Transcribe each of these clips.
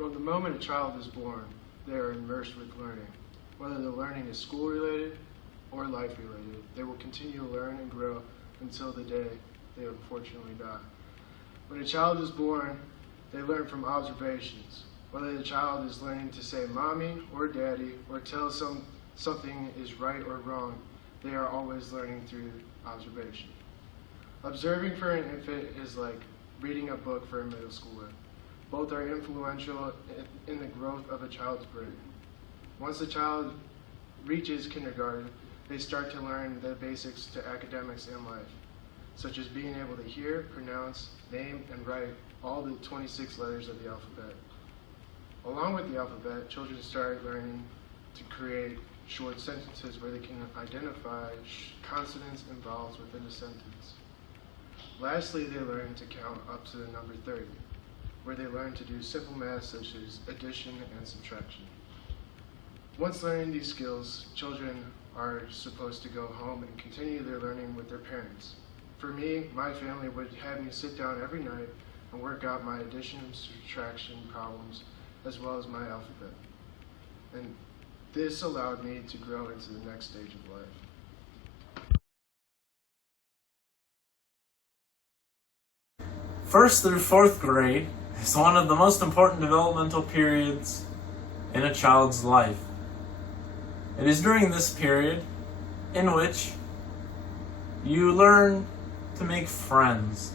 From the moment a child is born, they are immersed with learning. Whether the learning is school-related or life-related, they will continue to learn and grow until the day they unfortunately die. When a child is born, they learn from observations. Whether the child is learning to say mommy or daddy or tell something is right or wrong, they are always learning through observation. Observing for an infant is like reading a book for a middle schooler. Both are influential in the growth of a child's brain. Once a child reaches kindergarten, they start to learn the basics to academics in life, such as being able to hear, pronounce, name, and write all the 26 letters of the alphabet. Along with the alphabet, children start learning to create short sentences where they can identify consonants and vowels within a sentence. Lastly, they learn to count up to the number 30, where they learn to do simple math such as addition and subtraction. Once learning these skills, children are supposed to go home and continue their learning with their parents. For me, my family would have me sit down every night and work out my addition and subtraction problems as well as my alphabet. And this allowed me to grow into the next stage of life. First through fourth grade is one of the most important developmental periods in a child's life. It is during this period in which you learn to make friends.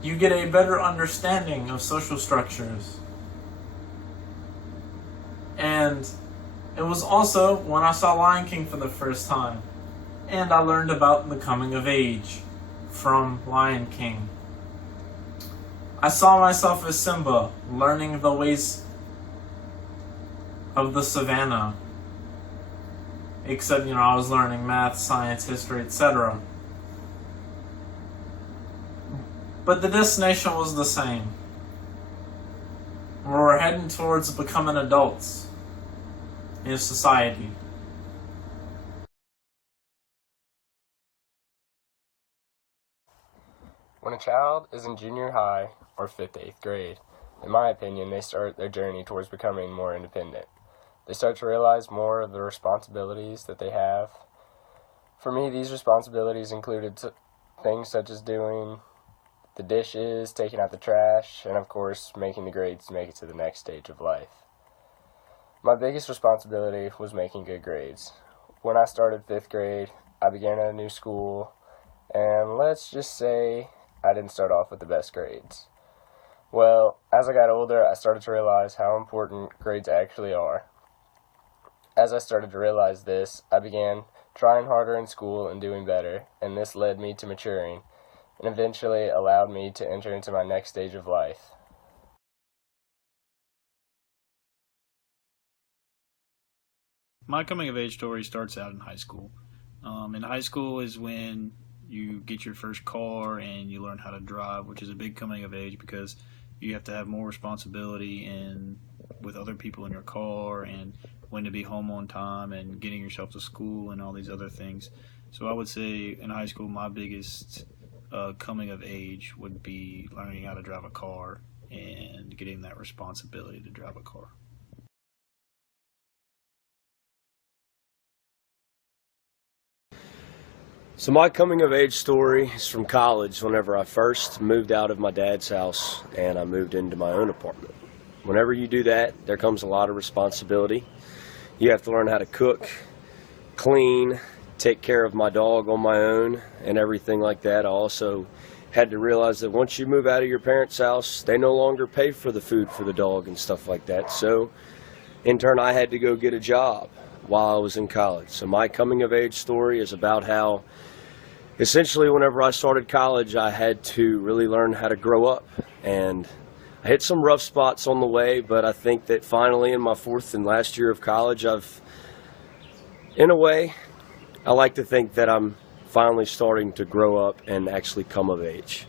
You get a better understanding of social structures. And it was also when I saw Lion King for the first time, and I learned about the coming of age from Lion King. I saw myself as Simba, learning the ways of the savannah. Except, I was learning math, science, history, etc. But the destination was the same. We're heading towards becoming adults in society. When a child is in junior high or 5th to 8th grade, in my opinion, they start their journey towards becoming more independent. They start to realize more of the responsibilities that they have. For me, these responsibilities included things such as doing the dishes, taking out the trash, and of course, making the grades to make it to the next stage of life. My biggest responsibility was making good grades. When I started 5th grade, I began at a new school, and let's just say I didn't start off with the best grades. Well, as I got older, I started to realize how important grades actually are. As I started to realize this, I began trying harder in school and doing better, and this led me to maturing, and eventually allowed me to enter into my next stage of life. My coming of age story starts out in high school. In high school is when you get your first car and you learn how to drive, which is a big coming of age because you have to have more responsibility and with other people in your car and when to be home on time and getting yourself to school and all these other things. So I would say in high school my biggest coming of age would be learning how to drive a car and getting that responsibility to drive a car. So my coming of age story is from college whenever I first moved out of my dad's house and I moved into my own apartment. Whenever you do that, there comes a lot of responsibility. You have to learn how to cook, clean, take care of my dog on my own and everything like that. I also had to realize that once you move out of your parents' house, they no longer pay for the food for the dog and stuff like that. So in turn, I had to go get a job while I was in college. So my coming of age story is about how essentially whenever I started college, I had to really learn how to grow up. And I hit some rough spots on the way, but I think that finally in my 4th and last year of college, in a way, I like to think that I'm finally starting to grow up and actually come of age.